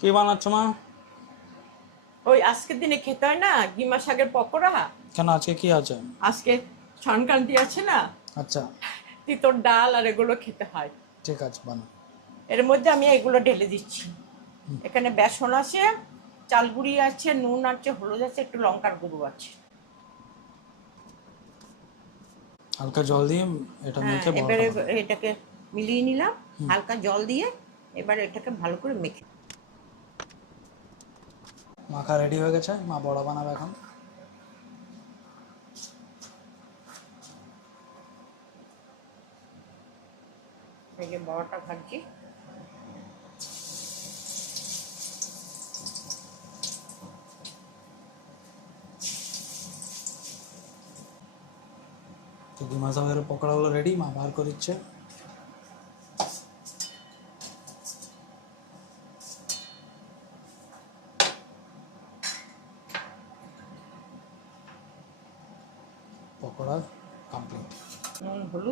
কি বানাচ্ছ মা? ওই আজকের দিনে খেতে হয় না গিমা শাকের পকোড়া। কেন আজকে কি আছে? আজকে সংক্রান্তি আছে না, আচ্ছা তিতর ডাল আর এগুলো খেতে হয়। ঠিক আছে, বানাও। এর মধ্যে আমি এগুলো ঢেলে দিচ্ছি। এখানে বেসন আছে, চাল গুঁড়ি আছে, নুন আছে, হলুদ আছে, একটু লঙ্কার গুঁড়ো আছে। হালকা জল দিয়ে এটা হ্যাঁ, মেখে বড়াটা এবারে বানাও। এটাকে মিলিয়ে নিলাম হালকা জল দিয়ে। এবার এটাকে ভালো করে মেখে মাখা রেডি হয়ে গেছে, মা বড়া বানাবে এখন। এই যে বড়াটা ভাজছি। তো ডিমা সাহেবের পকোড়াগুলো রেডি, মা বার করে দিচ্ছে। পকোড়া কমপ্লিট। নুন হলুদ